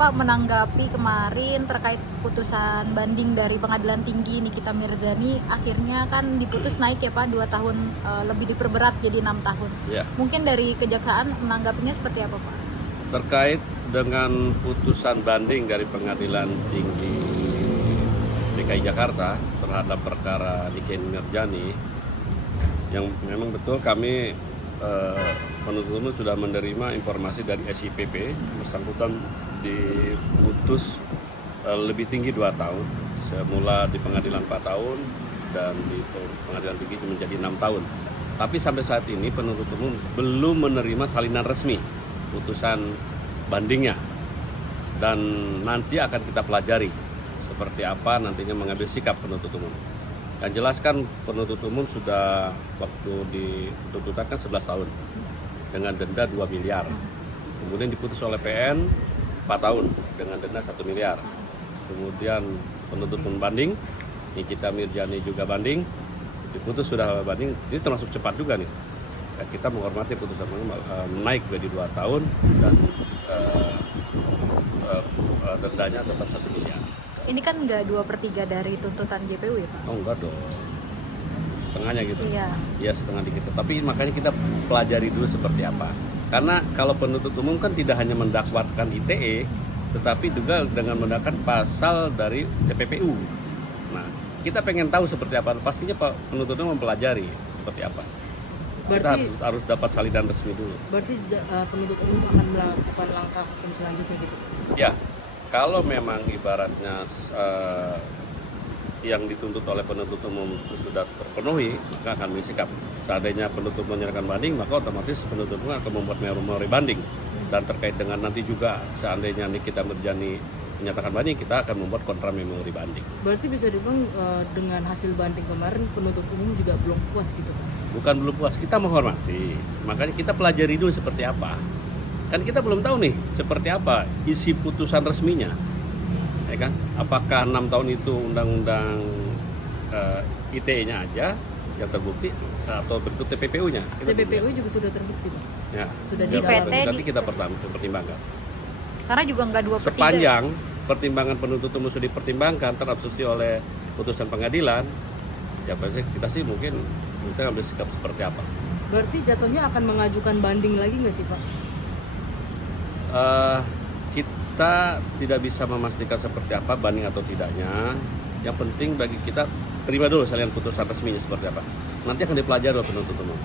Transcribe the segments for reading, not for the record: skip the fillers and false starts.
Pak menanggapi kemarin terkait putusan banding dari Pengadilan Tinggi Nikita Mirzani, akhirnya kan diputus naik ya Pak 2 tahun, lebih diperberat jadi 6 tahun. Ya. Mungkin dari Kejaksaan menanggapinya seperti apa Pak? Terkait dengan putusan banding dari Pengadilan Tinggi DKI Jakarta terhadap perkara Nikita Mirzani, yang memang betul kami penuntut umum sudah menerima informasi dari SIPP bersangkutan diputus lebih tinggi 2 tahun, semula di pengadilan 4 tahun dan di pengadilan tinggi menjadi 6 tahun. Tapi sampai saat ini penuntut umum belum menerima salinan resmi putusan bandingnya, dan nanti akan kita pelajari seperti apa nantinya mengambil sikap penuntut umum. Yang jelas kan penuntut umum sudah waktu dituntutan kan 11 tahun dengan denda 2 miliar. Kemudian diputus oleh PN 4 tahun dengan denda 1 miliar. Kemudian penuntut umum banding, Nikita Mirzani juga banding, diputus sudah banding, ini termasuk cepat juga nih. Ya, kita menghormati putusan naik menjadi 2 tahun dan dendanya tetap 1 miliar. Ini kan nggak 2/3 dari tuntutan JPU ya Pak? Oh enggak dong, setengahnya gitu. Iya. Ya setengah dikit. Tapi makanya kita pelajari dulu seperti apa. Karena kalau penuntut umum kan tidak hanya mendakwakan ITE, tetapi juga dengan menggunakan pasal dari TPPU. Nah, kita pengen tahu seperti apa. Pastinya Pak penuntut umum mempelajari seperti apa. Berarti, kita harus dapat salinan resmi dulu. Berarti penuntut umum akan melakukan langkah hukum selanjutnya gitu? Ya, kalau memang ibaratnya yang dituntut oleh penuntut umum sudah terpenuhi, maka akan bersikap. Seandainya penuntut menyerahkan banding, maka otomatis penuntut umum akan membuat memori banding. Dan terkait dengan nanti juga seandainya Nikita Mirzani menyatakan banding, kita akan membuat kontra memori banding. Berarti bisa dibilang dengan hasil banding kemarin penuntut umum juga belum puas gitu Pak? Bukan belum puas, kita menghormati. Makanya kita pelajari dulu seperti apa. Kan kita belum tahu nih seperti apa isi putusan resminya. Ya kan? Apakah 6 tahun itu undang-undang ITE-nya aja yang terbukti atau bentuk TPPU-nya? TPPU juga sudah terbukti Pak? Ya, Sudah di PT nanti kita pertimbangkan. Karena juga nggak 2/3. Sepanjang pertimbangan penuntut umum sudah dipertimbangkan terabsorpsi oleh putusan pengadilan, ya kita sih mungkin kita ambil sikap seperti apa. Berarti jatuhnya akan mengajukan banding lagi nggak sih Pak? Kita tidak bisa memastikan seperti apa banding atau tidaknya. Yang penting bagi kita terima dulu salinan putusan resminya seperti apa. Nanti akan dipelajari oleh penuntut umum.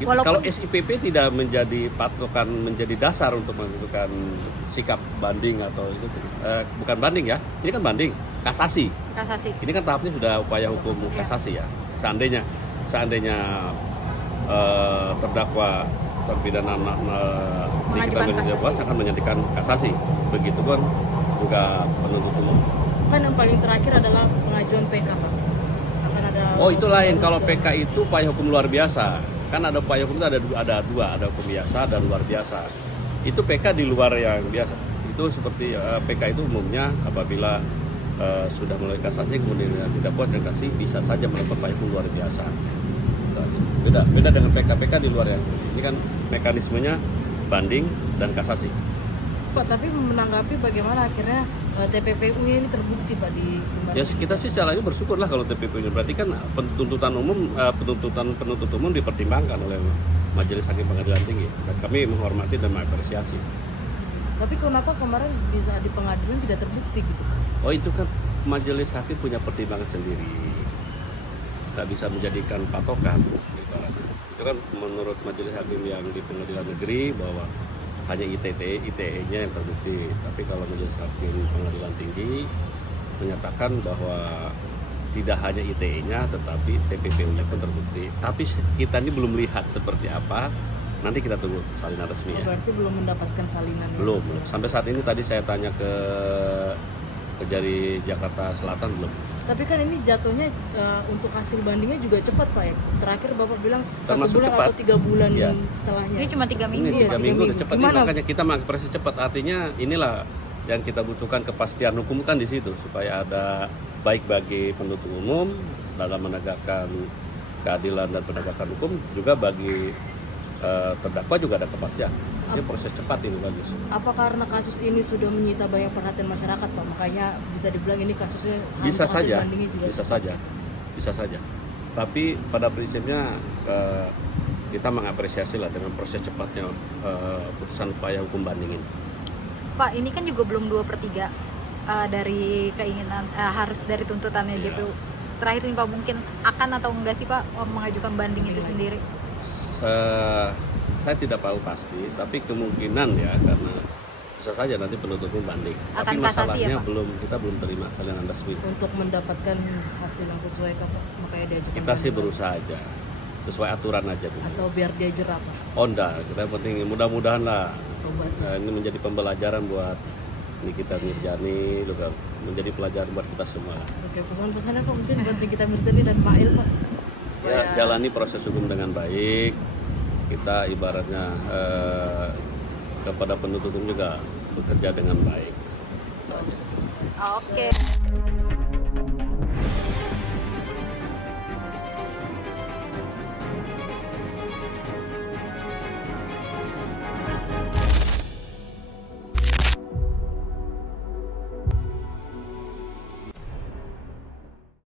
Kalau SIPP tidak menjadi patokan, menjadi dasar untuk menentukan sikap banding atau itu bukan banding ya, ini kan banding kasasi. Ini kan tahapnya sudah upaya hukum kasasi ya. Seandainya terdakwa terpidana Nikita Mirzani akan menjadikan kasasi. Begitupun juga penuntut umum. Kan yang paling terakhir adalah pengajuan PK Pak. Akan ada. Oh itu lain, kalau PK itu upaya hukum luar biasa. Kan ada upaya hukum itu ada dua, ada hukum biasa dan luar biasa. Itu PK di luar yang biasa. Itu seperti PK itu umumnya apabila sudah melalui kasasi kemudian tidak puas dengan kasasi bisa saja melakukan upaya hukum luar biasa. Beda dengan PK di luar yang ini kan mekanismenya banding dan kasasi. Pak, tapi menanggapi bagaimana akhirnya TPPU ini terbukti Pak di kemarin? Ya kita sih secara ini bersyukurlah kalau TPPU ini, berarti kan penuntutan penuntut umum dipertimbangkan oleh Majelis Hakim Pengadilan Tinggi dan kami menghormati dan mengapresiasi. Tapi kenapa kemarin di saat di pengadilan tidak terbukti gitu Pak? Oh itu kan Majelis Hakim punya pertimbangan sendiri, nggak bisa menjadikan patokan. Itu kan menurut Majelis Hakim yang di Pengadilan Negeri bahwa hanya ITE-nya yang terbukti. Tapi kalau Majelis Hakim Pengadilan Tinggi menyatakan bahwa tidak hanya ITE-nya tetapi TPPU-nya pun terbukti. Tapi kita ini belum lihat seperti apa. Nanti kita tunggu salinan resmi ya. Berarti belum mendapatkan salinan. Belum. Sampai saat ini tadi saya tanya ke Kejari Jakarta Selatan belum. Tapi kan ini jatuhnya untuk hasil bandingnya juga cepat Pak ya. Terakhir Bapak bilang 1 Termasuk bulan cepat. atau 3 bulan Ya. setelahnya. Ini cuma 3 minggu. Ini 3 minggu udah cepat. Gimana? Makanya kita mengapresiasi cepat. Artinya inilah yang kita butuhkan, kepastian hukum kan di situ supaya ada baik bagi penuntut umum dalam menegakkan keadilan dan penegakan hukum, juga bagi terdakwa juga ada kepastian. Dia proses cepat ini bagus. Apa karena kasus ini sudah menyita banyak perhatian masyarakat Pak, makanya bisa dibilang ini kasusnya Bisa hasil saja, bandingnya juga bisa cepat? saja, bisa saja. Tapi pada prinsipnya kita mengapresiasi lah dengan proses cepatnya putusan upaya hukum banding ini. Pak, ini kan juga belum 2/3 dari keinginan harus dari tuntutannya Iya. JPU. Terakhir nih Pak, mungkin akan atau enggak sih Pak mengajukan banding itu sendiri? Saya tidak tahu pasti, tapi kemungkinan ya, karena bisa saja nanti penuntut umum banding. Akan Tapi kasasi ya, masalahnya Pak? kita belum terima salinan resmi. Untuk mendapatkan hasil yang sesuai Pak, makanya diajukan Kita sih banding. berusaha aja, sesuai aturan aja dulu. Atau biar dia jerah Pak, Oh enggak, kita yang penting mudah-mudahan lah tobat. ini menjadi pembelajaran buat Nikita Mirzani, juga menjadi pelajaran buat kita semua lah. Oke, pesan-pesannya Pak mungkin buat Nikita Mirzani dan Pak Il Pak. Ya, jalani proses hukum dengan baik. Kita ibaratnya kepada penuntut umum juga bekerja dengan baik. Oke.